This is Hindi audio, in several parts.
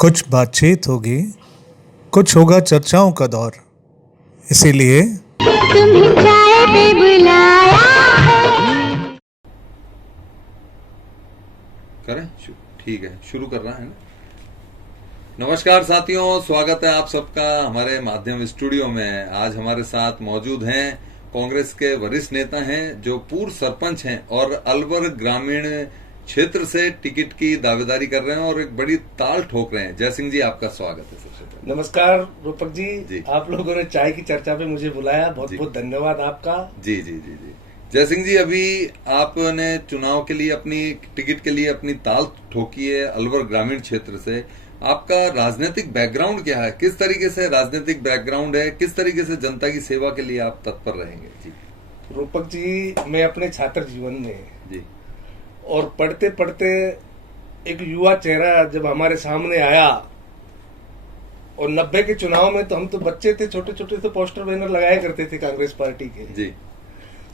कुछ बातचीत होगी, कुछ होगा चर्चाओं का दौर। इसीलिए तुम्हें चाय पे बुलाया है। करें ठीक है, शुरू कर रहा है ना। नमस्कार साथियों, स्वागत है आप सबका हमारे माध्यम स्टूडियो में। आज हमारे साथ मौजूद हैं कांग्रेस के वरिष्ठ नेता हैं जो पूर्व सरपंच हैं और अलवर ग्रामीण क्षेत्र से टिकट की दावेदारी कर रहे हैं और एक बड़ी ताल ठोक रहे हैं। जय सिंह जी, आपका स्वागत है। सबसे पहले नमस्कार रूपक जी, जी। आप लोगों ने चाय की चर्चा पे मुझे बुलाया, बहुत जी। बहुत धन्यवाद आपका। जी जी जी जी। जय सिंह जी, अभी आपने चुनाव के लिए अपनी टिकट के लिए अपनी ताल ठोकी है अलवर ग्रामीण क्षेत्र से। आपका राजनीतिक बैकग्राउंड क्या है? किस तरीके से राजनीतिक बैकग्राउंड है? किस तरीके से जनता की सेवा के लिए आप तत्पर रहेंगे? जी रूपक जी, मैं अपने छात्र जीवन में जी और पढ़ते पढ़ते एक युवा चेहरा जब हमारे सामने आया, और 90 के चुनाव में तो हम तो बच्चे थे, छोटे छोटे से पोस्टर बैनर लगाया करते थे कांग्रेस पार्टी के। जी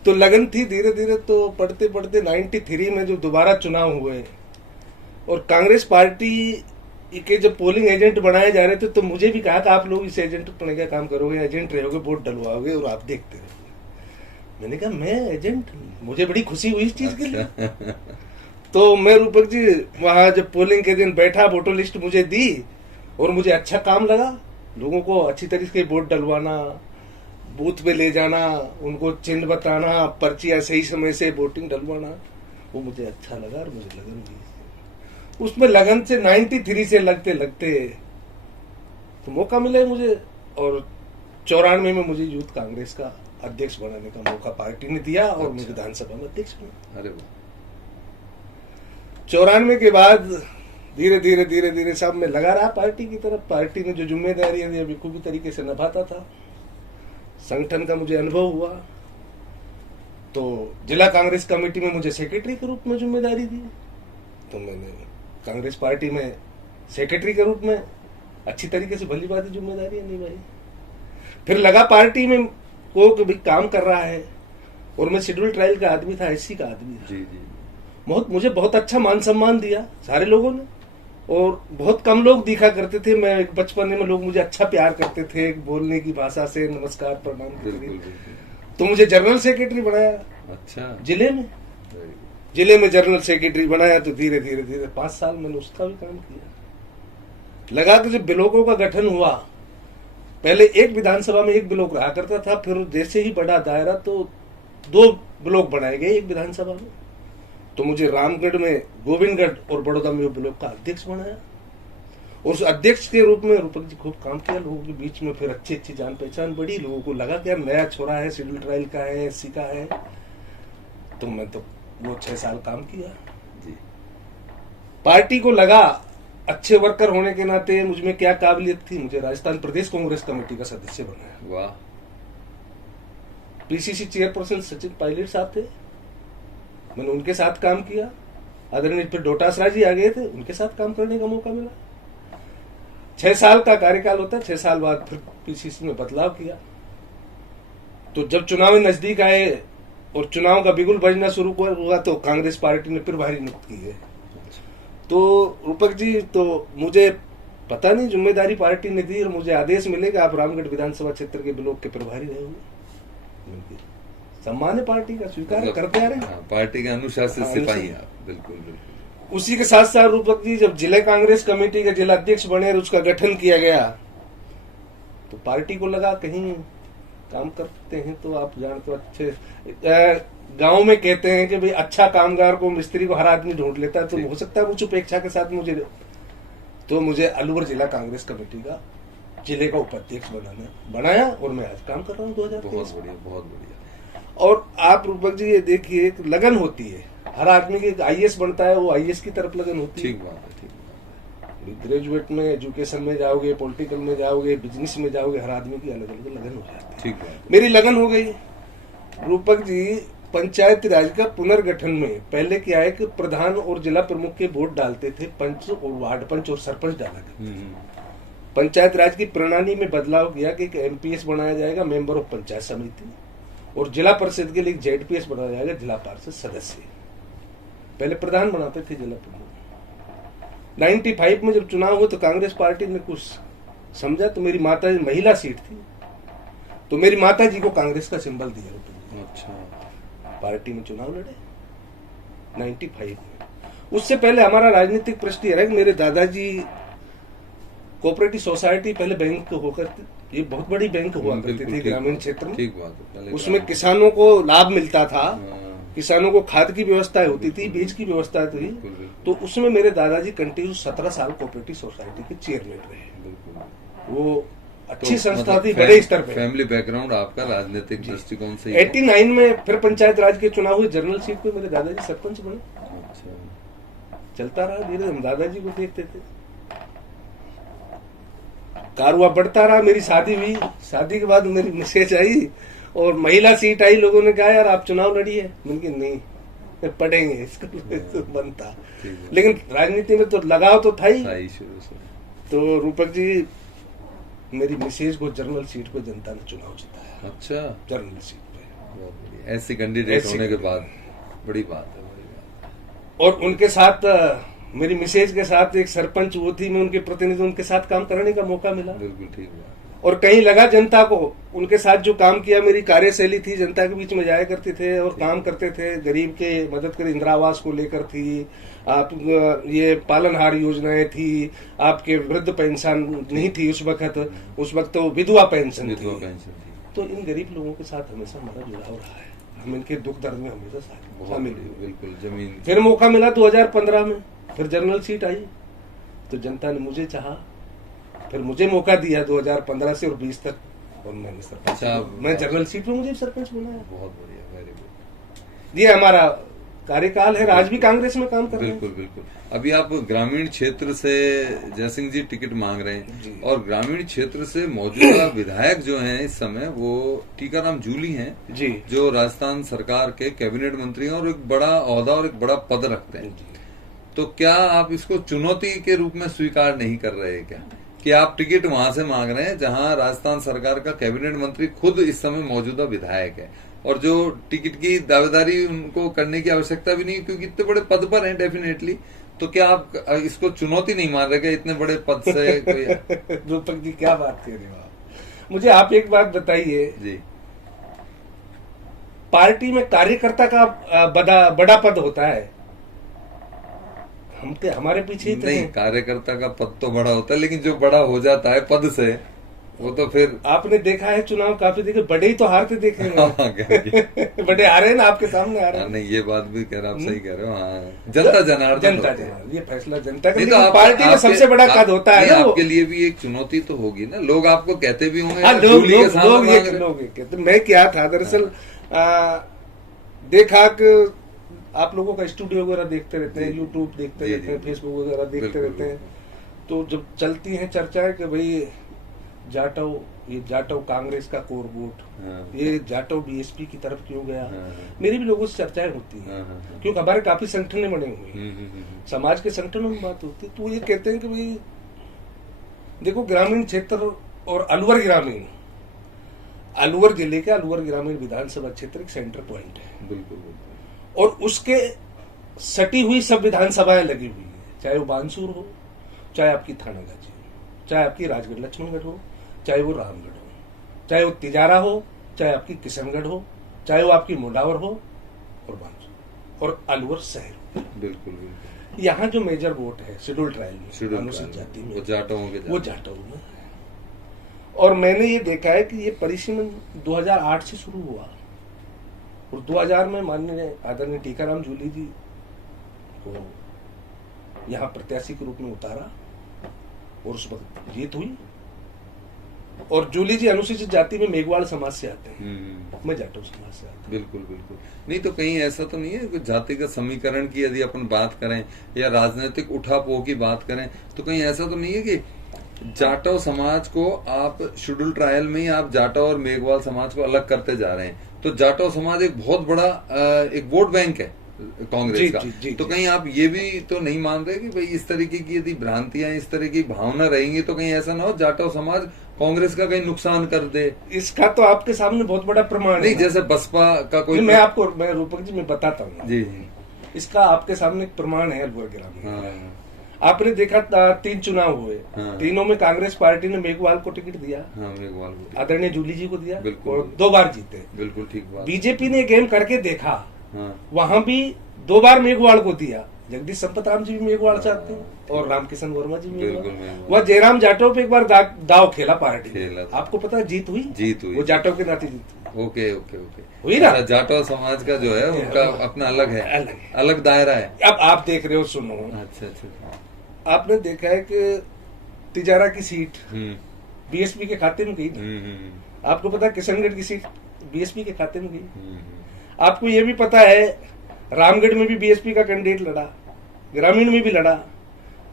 तो लगन थी धीरे धीरे। तो पढ़ते पढ़ते 93 में जो दोबारा चुनाव हुए और कांग्रेस पार्टी के जब पोलिंग एजेंट बनाए जा रहे थे, तो मुझे भी कहा कि आप लोग इस एजेंट बनने का काम करोगे, एजेंट रहोगे, वोट डलवाओगे और आप देखते रहोगे। मैंने कहा मैं एजेंट? मुझे बड़ी खुशी हुई इस चीज के लिए। तो मैं रूपक जी वहां जब पोलिंग के दिन बैठा, वोटर लिस्ट मुझे दी और मुझे अच्छा काम लगा। लोगों को अच्छी तरीके से वोट डलवाना, बूथ पे ले जाना, उनको चिन्ह बताना, पर्चियां सही समय से वोटिंग डलवाना, वो मुझे अच्छा लगा और मुझे लगन हुई उसमें। लगन से 93 से लगते लगते तो मौका मिला मुझे, और 94 में मुझे यूथ कांग्रेस का अध्यक्ष बनाने का मौका पार्टी ने दिया और मैं विधानसभा में अध्यक्ष बना। अरे वाह। 94 के बाद धीरे धीरे धीरे धीरे सब में लगा रहा पार्टी की तरफ। पार्टी ने जो जिम्मेदारियां दी बखूबी तरीके से निभाता था। संगठन का मुझे अनुभव हुआ, तो जिला कांग्रेस कमेटी में मुझे सेक्रेटरी के रूप में जिम्मेदारी दी। तो मैंने कांग्रेस पार्टी में सेक्रेटरी के रूप में अच्छी तरीके से भली भांति जिम्मेदारियां निभाई। फिर लगा पार्टी में को भी काम कर रहा है, और मैं शेड्यूल ट्रायल का आदमी था, एससी का आदमी था। जी जी मुझे बहुत अच्छा मान सम्मान दिया सारे लोगों ने, और बहुत कम लोग दिखा करते थे। मैं एक बचपन में लोग मुझे अच्छा प्यार करते थे, बोलने की भाषा से नमस्कार प्रणाम बिल्कुल करके। बिल्कुल। तो मुझे जनरल सेक्रेटरी बनाया अच्छा, जिले में। Very good. जिले में जनरल सेक्रेटरी बनाया, तो धीरे धीरे धीरे 5 साल मैंने उसका भी काम किया। लगा कि जब ब्लॉकों का गठन हुआ, पहले एक विधानसभा में एक ब्लॉक रहा करता था, फिर जैसे ही बड़ा दायरा तो 2 ब्लॉक बनाए गए एक विधानसभा में। तो मुझे रामगढ़ में, गोविंदगढ़ और बड़ौदा में ब्लॉक का अध्यक्ष बनाया, और उस अध्यक्ष के रूप में रूपक जी खूब काम किया लोगों के बीच में। फिर अच्छी अच्छी जान पहचान बढ़ी, लोगों को लगा कि यार नया छोरा है, शेड्यूल ट्रायल का है, एससी का है। तो मैं तो वो 6 साल काम किया। जी पार्टी को लगा अच्छे वर्कर होने के नाते मुझमें क्या काबिलियत थी, मुझे राजस्थान प्रदेश कांग्रेस कमेटी का सदस्य बनाया। वाह। पीसीसी चेयरपर्सन सचिन पायलट साहब थे, मैंने उनके साथ काम किया। आदरणीय फिर डोटासरा जी आ गए थे, उनके साथ काम करने का मौका मिला। 6 साल का कार्यकाल होता है, 6 साल बाद फिर पीसीसी में बदलाव किया। तो जब चुनाव नजदीक आए और चुनाव का बिगुल बजना शुरू हुआ, तो कांग्रेस पार्टी ने फिर भारी नियुक्त की है। तो रूपक जी, तो मुझे पता नहीं जिम्मेदारी पार्टी ने दी और मुझे आदेश मिलेगा आप रामगढ़ विधानसभा क्षेत्र के ब्लॉक के प्रभारी रहेंगे। सम्मान है पार्टी का, स्वीकार मतलब करते आ रहे हैं। पार्टी के अनुशासित सिपाही हैं आप। बिल्कुल बिल्कुल। उसी के साथ साथ रूपक जी, जब जिला कांग्रेस कमेटी के जिला अध्यक्ष बने और उसका गठन किया गया, तो पार्टी को लगा कहीं काम करते हैं तो आप जानते हो अच्छे गांव में कहते हैं कि भाई अच्छा कामगार को, मिस्त्री को हर आदमी ढूंढ लेता है। तो हो सकता है उच्च उपेक्षा के साथ मुझे अलवर जिला कांग्रेस कमेटी का जिले का उपाध्यक्ष बनाया, और मैं आज काम कर रहा हूँ 2023। बहुत बढ़िया, बहुत बढ़िया। और आप रूपक जी ये देखिए, एक लगन होती है हर आदमी की। आईएएस बनता है, वो आईएएस की तरफ लगन होती है। ठीक बात है, ठीक बात है। ग्रेजुएट में, एजुकेशन में जाओगे, पॉलिटिकल में जाओगे, बिजनेस में जाओगे, हर आदमी की अलग अलग लगन हो जाती है। ठीक बात है। मेरी लगन हो गई रूपक जी। पंचायत राज का पुनर्गठन में पहले क्या है कि प्रधान और जिला प्रमुख के वोट डालते थे, पंच और वार्ड पंच और सरपंच डाला करते थे। पंचायत राज की प्रणाली में बदलाव किया कि एक एमपीएस बनाया जाएगा, मेंबर ऑफ पंचायत समिति, और जिला परिषद के लिए जेडपीएस बनाया जाएगा, जिला पार्षद सदस्य। पहले प्रधान बनाते थे जिला प्रमुख। 95 में जब चुनाव हुआ तो कांग्रेस पार्टी ने कुछ समझा, तो मेरी माता जी, महिला सीट थी, तो मेरी माता जी को कांग्रेस का सिंबल दिया। अच्छा। पार्टी में चुनाव लड़े 95 में। उससे पहले हमारा राजनीतिक पृष्ठ यह है कि मेरे दादाजी कोऑपरेटिव सोसाइटी, पहले बैंक होकर, ये बहुत बड़ी बैंक हुआ करती बिल्कुल, थी ठीक ग्रामीण बात, क्षेत्र में। ठीक बात है, पहले उसमें ग्रामीण- किसानों को लाभ मिलता था, हाँ, किसानों को खाद की व्यवस्था होती थी, बीज की व्यवस्था थी। बिल्कुल, बिल्कुल। तो उसमें मेरे दादाजी कंटिन्यू 17 साल कोऑपरेटिव सोसाइटी के चेयरमैन रहे। बिल्कुल। वो तो अच्छी संस्था मतलब थी, बड़े स्तर पे। फैमिली बैकग्राउंड आपका राजनीतिक दृष्टिकोण से ही है। 89 में फिर पंचायत राज के चुनाव हुए, जनरल सीट पे मेरे दादाजी सरपंच बने। अच्छा। चलता रहा धीरे, हम दादाजी को देखते थे, कारवा बढ़ता रहा। मेरी शादी हुई, शादी के बाद मेरी मैसेज आई और महिला सीट आई। लोगों ने कहा यार आप चुनाव लड़िए, मैंने कहा नहीं, पढ़ेंगे इसको, तो बनता। ठीक है। लेकिन राजनीति में तो लगाव तो था ही। सही शुरू से। तो रूपक जी, मेरी मिसेज को जनरल सीट पे जनता ने चुनाव जिताया, अच्छा, जनरल सीट पे। बहुत बढ़िया। ऐसी कैंडिडेट ऐसी होने के candidate। बाद बड़ी बात है, बड़ी बात है। और उनके साथ मेरी मिसेज के साथ एक सरपंच वो थी, मैं उनके प्रतिनिधि, उनके साथ काम करने का मौका मिला। बिल्कुल ठीक बात है। और कहीं लगा जनता को, उनके साथ जो काम किया, मेरी कार्यशैली थी, जनता के बीच में जाया करते थे और काम करते थे, गरीब के मदद करे, इंदिरा आवास को लेकर थी, आप ये पालनहार योजनाएं थी, आपके वृद्ध पेंशन नहीं थी उस वक्त तो विधवा पेंशन विधवा थी। पेंशन थी। तो इन गरीब लोगों के साथ हमेशा हमारा जुड़ाव रहा है, हम इनके दुख दर्द में हमेशा बहुत शामिल बढ़िया, हुए। बिल्कुल। जमीन फिर मौका मिला 2015 में, फिर जनरल सीट आई, तो जनता ने मुझे चाहा, फिर मुझे मौका दिया 2015 से और 20 तक, और मैंने सरपंच, अच्छा, मैं जनरल सीट पे मुझे सरपंच बनाया। बहुत बढ़िया, वेरी गुड। ये हमारा कार्यकाल है, आज भी कांग्रेस में काम कर रहे हैं। बिल्कुल बिल्कुल। अभी आप ग्रामीण क्षेत्र से जयसिंह जी टिकट मांग रहे जी। हैं, और ग्रामीण क्षेत्र से मौजूदा विधायक जो हैं इस समय, वो टीकाराम जूली हैं, जी जो राजस्थान सरकार के कैबिनेट मंत्री हैं और एक बड़ा ओहदा और एक बड़ा पद रखते हैं। जी। तो क्या आप इसको चुनौती के रूप में स्वीकार नहीं कर रहे हैं क्या, कि आप टिकट वहां से मांग रहे हैं जहां राजस्थान सरकार का कैबिनेट मंत्री खुद इस समय मौजूदा विधायक है, और जो टिकट की दावेदारी उनको करने की आवश्यकता भी नहीं है क्योंकि इतने बड़े पद पर हैं डेफिनेटली। तो क्या आप इसको चुनौती नहीं मान रहे क्या, इतने बड़े पद से कोई? रूपक जी क्या बात कर रहे हो आप? मुझे आप एक बात बताइए, जी पार्टी में कार्यकर्ता का बड़ा पद होता है, हम हमारे पीछे ही तो नहीं, हैं। कार्यकर्ता का पद तो बड़ा होता है, लेकिन जो बड़ा हो जाता है पद से, वो तो फिर आपने देखा है चुनाव काफी देखे, बड़े ही तो हारते देखे हैं। हाँ, क्या- बड़े हारे हैं ना, आपके सामने आ रहे हाँ, हैं। नहीं, ये बात भी कह रहे आप सही कह रहे हो। हाँ, जनता जनार्दन जनता होता है। जनार्दन, ये फैसला जनता का, नहीं लेकिन तो पार्टी में सबसे बड़ा कद होता है नहीं, ना वो। आपके लिए भी एक चुनौती तो होगी ना, लोग आपको कहते भी होंगे हाँ, यार, लोग जूली के साथ लोग मांग ये रहे। लोग ये कहते, मैं क्या था दरअसल, देखा कि आप लोगों का स्टूडियो वगैरह देखते रहते हैं, यूट्यूब देखते जी, रहते हैं, जी। फेसबुक वगैरह देखते बिल्कुल, रहते हैं, तो जब चलती हैं चर्चाएं कि भाई जाटव, ये जाटव कांग्रेस का कोर वोट, हाँ, ये जाटव बीएसपी की तरफ क्यों गया, हाँ, मेरी भी लोगों से चर्चाएं होती हैं, हाँ, हाँ, क्योंकि हमारे काफी संगठन बने हुए हैं, हम्म। समाज के संगठनों में बात होती है, तो ये कहते हैं कि भाई देखो, ग्रामीण क्षेत्र और अलवर ग्रामीण, अलवर जिले का अलवर ग्रामीण विधानसभा क्षेत्र एक सेंटर पॉइंट है, बिल्कुल बिल्कुल। और उसके सटी हुई सब विधानसभाएं लगी हुई है, चाहे वो बानसूर हो, चाहे आपकी थानागाजी हो, चाहे आपकी राजगढ़ लक्ष्मणगढ़ हो, चाहे वो रामगढ़ हो, चाहे वो तिजारा हो, चाहे आपकी किशनगढ़ हो, चाहे वो आपकी मुंडावर हो, और बानसूर और अलवर शहर हो। बिल्कुल बिल्कुल। यहाँ जो मेजर वोट है शेड्यूल ट्रायल में, शेड्यूल अनुसूचित ट्रायल जाति में, में, वो जाटों के वो जाटव में है। और मैंने ये देखा है कि ये परिसीमन 2008 से शुरू हुआ, और 2000 में माननीय आदरणीय टीकाराम जूली जी को यहाँ प्रत्याशी के रूप में उतारा, और उस वक्त जीत हुई। और जूली जी अनुसूचित जाति में मेघवाल समाज से आते हैं, मैं जाटव समाज से आता हूं। बिल्कुल बिल्कुल। नहीं तो कहीं ऐसा तो नहीं है कि जातिगत समीकरण की यदि अपन बात करें या राजनीतिक उठापोह की बात करें, तो कहीं ऐसा तो नहीं है कि जाटव समाज को आप शेड्यूल ट्रायल में ही आप जाटव और मेघवाल समाज को अलग करते जा रहे हैं, तो जाटव समाज एक बहुत बड़ा एक वोट बैंक है कांग्रेस जी, का। जी, जी, तो जी। कहीं आप ये भी तो नहीं मान रहे कि भाई इस तरीके की यदि भ्रांतियां, इस तरह की भावना रहेंगी तो कहीं ऐसा ना हो जाटव समाज कांग्रेस का कहीं नुकसान कर दे। इसका तो आपके सामने बहुत बड़ा प्रमाण नहीं, है। जैसे बसपा का कोई, मैं रूपक जी मैं बताता हूँ, जी जी, इसका आपके सामने एक प्रमाण है अलवर ग्रामीण। हाँ, आपने देखा 3 चुनाव हुए, हाँ। तीनों में कांग्रेस पार्टी ने मेघवाल को टिकट दिया, हाँ मेघवाल को आदरणीय जूली जी को दिया, बिल्कुल। और 2 बार जीते। बिल्कुल ठीक बात। बीजेपी ने गेम करके देखा, हाँ वहां भी 2 बार मेघवाल को दिया। जगदीश संपत राम जी भी मेघवाल चाहते हैं और रामकिशन वर्मा जी भी बिल्कुल, मेघवाल। मेघवाल। वह जयराम जाटव पे एक बार दाव खेला पार्टी ने। खेला था। आपको पता है जीत हुई? जीत हुई। वो जाटव के नाते जीत ओके ओके ओके हुई ना? अच्छा, जाटव समाज का जो है उनका अपना अलग है, अलग है। अलग दायरा है। अब आप देख रहे हो, सुनो, अच्छा अच्छा। आपने देखा है कि तिजारा की सीट हम्म बीएसपी के खाते में गई ना? आपको पता है किशनगढ़ की सीट बीएसपी के खाते में गई। आपको ये भी पता है रामगढ़ में भी बीएसपी का कैंडिडेट लड़ा, ग्रामीण में भी लड़ा,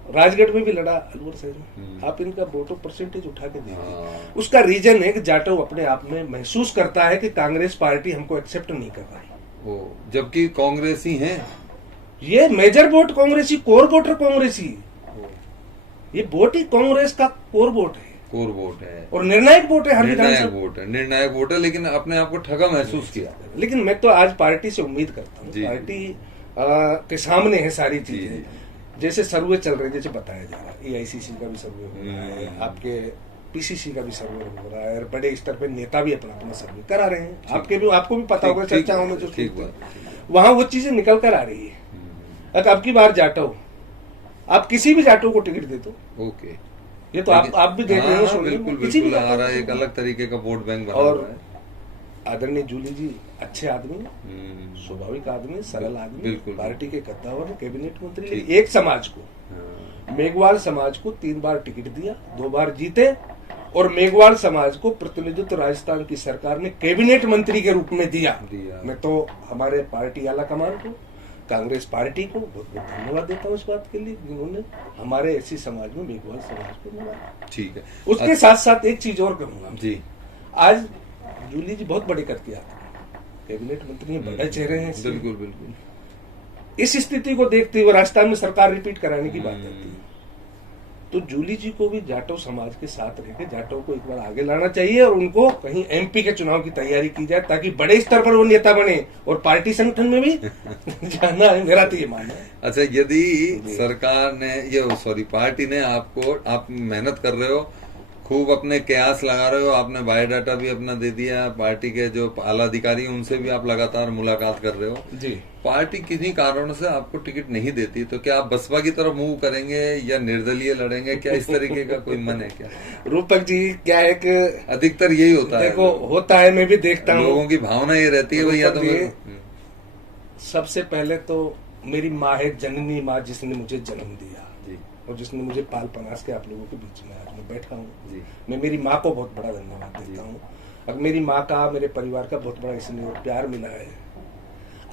राजगढ़ में भी लड़ा, अलवर शहर में। आप इनका वोटों परसेंटेज उठा के देखिए। हाँ। उसका रीजन है कि जाटव अपने आप में महसूस करता है कि कांग्रेस पार्टी हमको एक्सेप्ट नहीं कर रही। ओ, जबकि कांग्रेसी हैं। ये मेजर वोट कांग्रेसी, कोर वोटर कांग्रेसी, ये वोट ही कांग्रेस का कोर वोट है कोर वोट है और निर्णायक वोट है हर निर्णायक विधानसभा। वोट है, निर्णायक वोट है, लेकिन अपने आप को ठगा महसूस किया। लेकिन मैं तो आज पार्टी से उम्मीद करता हूँ, जी, पार्टी के सामने है सारी जी, चीजें। जी। जैसे सर्वे चल रहे हैं, जैसे बताया जा रहा है, एआईसीसी का भी सर्वे हो रहा है, आपके पीसीसी का भी सर्वे हो रहा है, और बड़े स्तर पे नेता भी अपना अपना सर्वे करा रहे हैं। आपको भी पता होगा ठीक- चर्चाओं में जो ठीक सुनते हैं, बात। वहां वो चीजें निकल कर आ रही है। अब की बार जाटव, आप किसी भी जाटव को टिकट दे दो, ओके, ये तो आप भी देख रहे हो, हाँ, सुन रहे हो, बिल्कुल किसी भी बिल्कुल आ जाटव रहा को है, एक दे दो। अलग तरीके का वोट बैंक बना और हुआ है। आदरणीय जूली जी अच्छे आदमी, स्वाभाविक आदमी, सरल आदमी, बिल्कुल। पार्टी के कद्दावर, कैबिनेट मंत्री, ठीक। एक समाज को, हाँ, मेघवाल समाज को 3 बार टिकट दिया, 2 बार जीते, और मेघवाल समाज को प्रतिनिधित्व राजस्थान की सरकार ने कैबिनेट मंत्री के रूप में दिया। दिया। मैं तो हमारे पार्टी आला कमान को, कांग्रेस पार्टी को बहुत बहुत धन्यवाद देता हूँ इस बात के लिए, जिन्होंने हमारे ऐसी समाज में मेघवाल समाज को मिला। ठीक है। उसके साथ साथ एक चीज और कहूंगा, जी, आज जूली जी बहुत बड़े कद के आते हैं, कैबिनेट मंत्री हैं, बड़े चेहरे हैं, बिल्कुल बिल्कुल। इस स्थिति को देखते हुए राजस्थान में सरकार रिपीट कराने की बात आती है, तो जूली जी को भी जाटव समाज के साथ रहकर जाटव को एक बार आगे लाना चाहिए और उनको कहीं एमपी के चुनाव की तैयारी की जाए, ताकि बड़े स्तर पर वो नेता बने और पार्टी संगठन में भी जाना है। मेरा तो ये मानना है। अच्छा, यदि सरकार ने पार्टी ने आप मेहनत कर रहे हो, खूब अपने कयास लगा रहे हो, आपने बायोडाटा भी अपना दे दिया, पार्टी के जो आला अधिकारी हैं उनसे भी आप लगातार मुलाकात कर रहे हो जी, पार्टी किन्हीं कारणों से आपको टिकट नहीं देती, तो क्या आप बसपा की तरफ मूव करेंगे या निर्दलीय लड़ेंगे? क्या इस तरीके का कोई मन है क्या? रूपक जी क्या है कि अधिकतर यही होता है, देखो होता है, मैं भी देखता हूँ, लोगों की भावना ये रहती है भैया तो सबसे पहले तो मेरी माँ है, जननी माँ, जिसने मुझे जन्म दिया जी और जिसने मुझे पाल पनास के आप लोगों के बीच में आज मैं बैठा हूँ, जी मैं मेरी माँ को बहुत बड़ा धन्यवाद देता हूँ। अब मेरी माँ का, मेरे परिवार का बहुत बड़ा स्नेह और प्यार मिला है।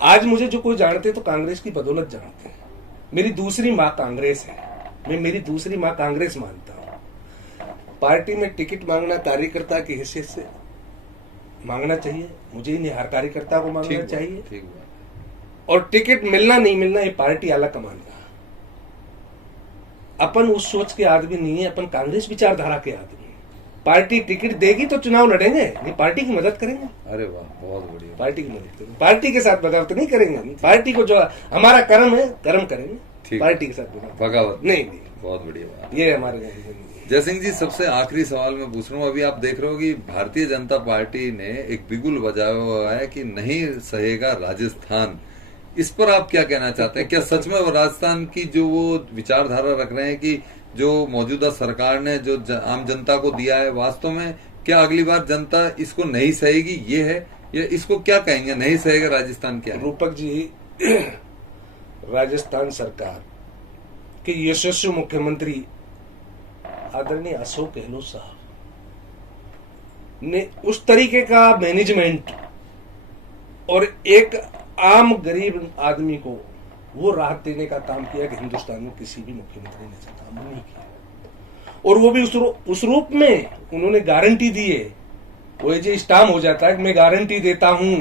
आज मुझे जो कोई जानते हैं तो कांग्रेस की बदौलत जानते हैं। मेरी दूसरी माँ कांग्रेस है, मैं मेरी दूसरी माँ कांग्रेस मानता हूँ। पार्टी में टिकट मांगना कार्यकर्ता की हैसियत से मांगना चाहिए, मुझे ही नहीं हर कार्यकर्ता को मांगना ठीक चाहिए, ठीक बात। और टिकट मिलना नहीं मिलना ये पार्टी आला कमान का। अपन उस सोच के आदमी नहीं है, अपन कांग्रेस विचारधारा के आदमी है। पार्टी टिकट देगी तो चुनाव लड़ेंगे, नहीं पार्टी की मदद करेंगे, अरे वाह, बहुत बढ़िया। पार्टी की मदद करेंगे, पार्टी के साथ बगावत नहीं करेंगे। पार्टी को जो हमारा कर्म है कर्म करेंगे, ठीक। पार्टी के साथ बगावत नहीं। बहुत बढ़िया बात। ये हमारे जिंदगी है। जयसिंह जी, सबसे आखिरी सवाल मैं पूछ रहा हूँ, अभी आप देख रहे हो कि भारतीय जनता पार्टी ने एक बिगुल बजाया हुआ है कि नहीं सहेगा राजस्थान, इस पर आप क्या कहना चाहते हैं? क्या सच में वो राजस्थान की जो वो विचारधारा रख रहे हैं कि जो मौजूदा सरकार ने जो आम जनता को दिया है, वास्तव में क्या अगली बार जनता इसको नहीं सहेगी? ये है, या इसको क्या कहेंगे, नहीं सहेगा राजस्थान क्या है? रूपक जी, राजस्थान सरकार के यशस्वी मुख्यमंत्री आदरणीय अशोक गहलोत साहब ने उस तरीके का मैनेजमेंट और एक आम गरीब आदमी को वो राहत देने का काम किया कि हिंदुस्तान में किसी भी मुख्यमंत्री ने ऐसा काम नहीं किया, और वो भी उस रूप में उन्होंने गारंटी दी है। वो ये स्टाम्प हो जाता है कि मैं गारंटी देता हूं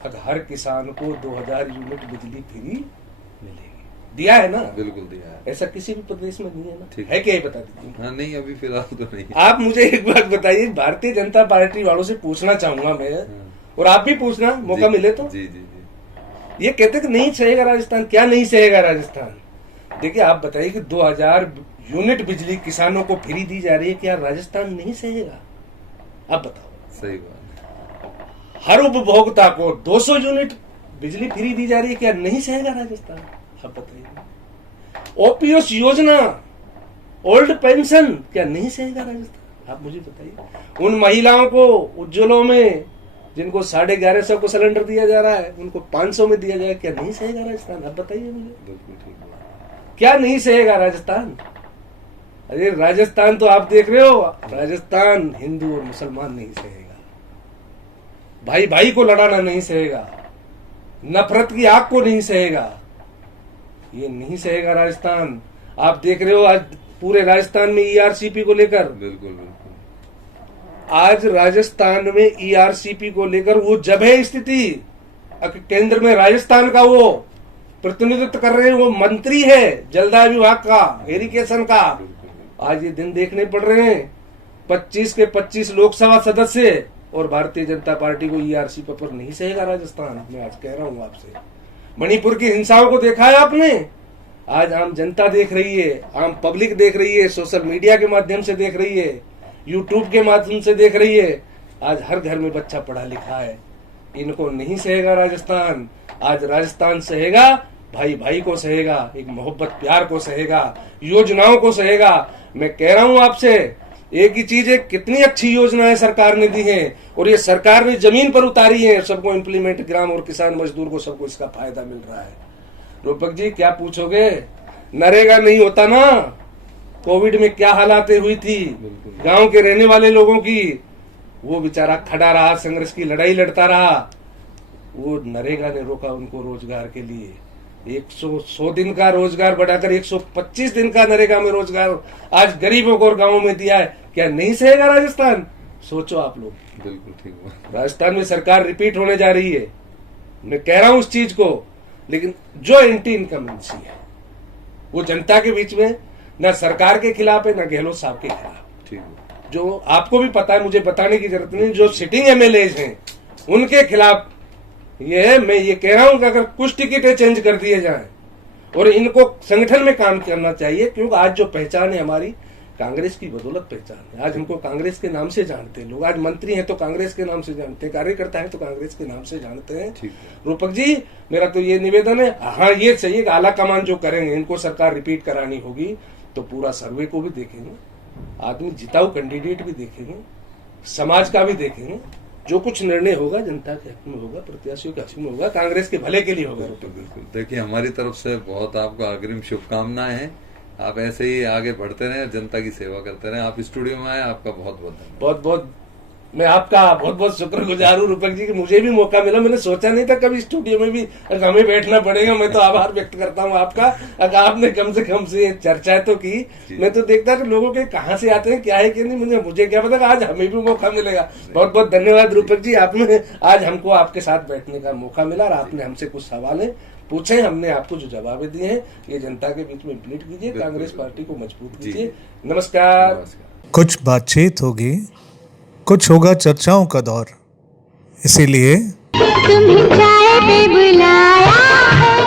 अगर हर किसान को 2000 यूनिट बिजली फ्री मिलेगी। दिया है ना, बिल्कुल दिया है। ऐसा किसी भी प्रदेश में नहीं है ना, ठीक है क्या? ये बता दीजिए। हाँ, नहीं अभी फिलहाल तो नहीं। आप मुझे एक बात बताइए, भारतीय जनता पार्टी वालों से पूछना चाहूंगा मैं, और आप भी पूछना मौका मिले तो। जी जी जी। ये कहते कि नहीं सहेगा राजस्थान, क्या नहीं सहेगा राजस्थान? देखिए आप बताइए कि 2000 यूनिट बिजली किसानों को फ्री दी जा रही है, क्या राजस्थान नहीं सहेगा? आप बताओ। सही बात। हर उपभोक्ता को 200 यूनिट बिजली फ्री दी जा रही है, क्या नहीं सहेगा राजस्थान? आप बताइए। ओपीएस योजना, ओल्ड पेंशन, क्या नहीं सहेगा राजस्थान? आप मुझे बताइए। उन महिलाओं को उज्ज्वलों में जिनको 1150 को सिलेंडर दिया जा रहा है, उनको 500 में दिया जाए, क्या नहीं सहेगा राजस्थान? आप बताइए मुझे। बिल्कुल ठीक बात। क्या नहीं सहेगा राजस्थान? अरे राजस्थान तो आप देख रहे हो, राजस्थान हिंदू और मुसलमान नहीं सहेगा, भाई भाई को लड़ाना नहीं सहेगा, नफरत की आग को नहीं सहेगा, ये नहीं सहेगा राजस्थान। आप देख रहे हो आज पूरे राजस्थान में ईआरसीपी को लेकर, बिल्कुल बिल्कुल आज राजस्थान में ईआरसीपी को लेकर वो जब है स्थिति, केंद्र में राजस्थान का वो प्रतिनिधित्व कर रहे हैं, वो मंत्री है जलदाय विभाग का, इरिगेशन का। आज ये दिन देखने पड़ रहे हैं, 25 के 25 लोकसभा सदस्य और भारतीय जनता पार्टी को ईआरसीपी पर नहीं सहेगा राजस्थान। मैं आज कह रहा हूं आपसे। मणिपुर की हिंसाओं को देखा है आपने? आज आम जनता देख रही है, आम पब्लिक देख रही है, सोशल मीडिया के माध्यम से देख रही है, यूट्यूब के माध्यम से देख रही है। आज हर घर में बच्चा पढ़ा लिखा है, इनको नहीं सहेगा राजस्थान। आज राजस्थान सहेगा, भाई भाई को सहेगा, एक मोहब्बत प्यार को सहेगा, योजनाओं को सहेगा। मैं कह रहा हूं आपसे, एक ही चीज है, कितनी अच्छी योजनाएं सरकार ने दी हैं और ये सरकार ने जमीन पर उतारी है, सबको इम्प्लीमेंट, ग्राम और किसान मजदूर को सबको इसका फायदा मिल रहा है। रूपक जी क्या पूछोगे? नरेगा नहीं होता ना, कोविड में क्या हालातें हुई थी गांव के रहने वाले लोगों की, वो बेचारा खड़ा रहा, संघर्ष की लड़ाई लड़ता रहा, वो नरेगा ने रोका उनको रोजगार के लिए। 100 दिन का रोजगार बढ़ाकर 125 दिन का नरेगा में रोजगार आज गरीबों को और गांवों में दिया है, क्या नहीं सहेगा राजस्थान? सोचो आप लोग। बिल्कुल ठीक बात। राजस्थान में सरकार रिपीट होने जा रही है, मैं कह रहा हूं उस चीज को, लेकिन जो एंटी इनकम्बेंसी है वो जनता के बीच में न सरकार के खिलाफ है, न गहलोत साहब के खिलाफ। ठीक है। जो आपको भी पता है, मुझे बताने की जरूरत नहीं, जो सिटिंग एमएलए हैं उनके खिलाफ ये है। मैं ये कह रहा हूं कि अगर कुछ टिकटें चेंज कर दिए जाएं और इनको संगठन में काम करना चाहिए, क्योंकि आज जो पहचान है हमारी, कांग्रेस की बदौलत पहचान है। आज हमको कांग्रेस के नाम से जानते हैं लोग, आज मंत्री हैं तो कांग्रेस के नाम से जानते हैं, कार्यकर्ता हैं तो कांग्रेस के नाम से जानते हैं। ठीक है। रूपक जी मेरा तो ये निवेदन है, हाँ ये चाहिए कि आला कमान जो करेंगे इनको सरकार रिपीट करानी होगी, तो पूरा सर्वे को भी देखेंगे, आदमी जिताऊ कैंडिडेट भी देखेंगे, समाज का भी देखेंगे, जो कुछ निर्णय होगा जनता के हक में होगा, प्रत्याशियों के हक में होगा, कांग्रेस के भले के लिए होगा। बिल्कुल। देखिए हमारी तरफ से बहुत आपको अग्रिम शुभकामनाएं हैं, आप ऐसे ही आगे बढ़ते रहें, जनता की सेवा करते रहें। आप स्टूडियो में आए, आपका बहुत बहुत धन्यवाद। बहुत बहुत मैं आपका बहुत बहुत शुक्रगुजार हूँ रूपक जी कि मुझे भी मौका मिला। मैंने सोचा नहीं था कभी स्टूडियो में भी हमें बैठना पड़ेगा। मैं तो आभार व्यक्त करता हूँ आपका, अगर आपने कम से कम से चर्चा तो की। मैं तो देखता कि लोगों के कहाँ से आते हैं, क्या है कि नहीं, मुझे क्या पता, आज हमें भी मौका मिलेगा। बहुत बहुत धन्यवाद रूपक जी, आपने आज हमको आपके साथ बैठने का मौका मिला और आपने हमसे कुछ सवाल पूछे, हमने आपको जो जवाब दिए हैं ये जनता के बीच में इम्प्लीट कीजिए, कांग्रेस पार्टी को मजबूत कीजिए। नमस्कार। कुछ बातचीत होगी, कुछ होगा चर्चाओं का दौर, इसीलिए तुम्हें चाय पे बुलाया है।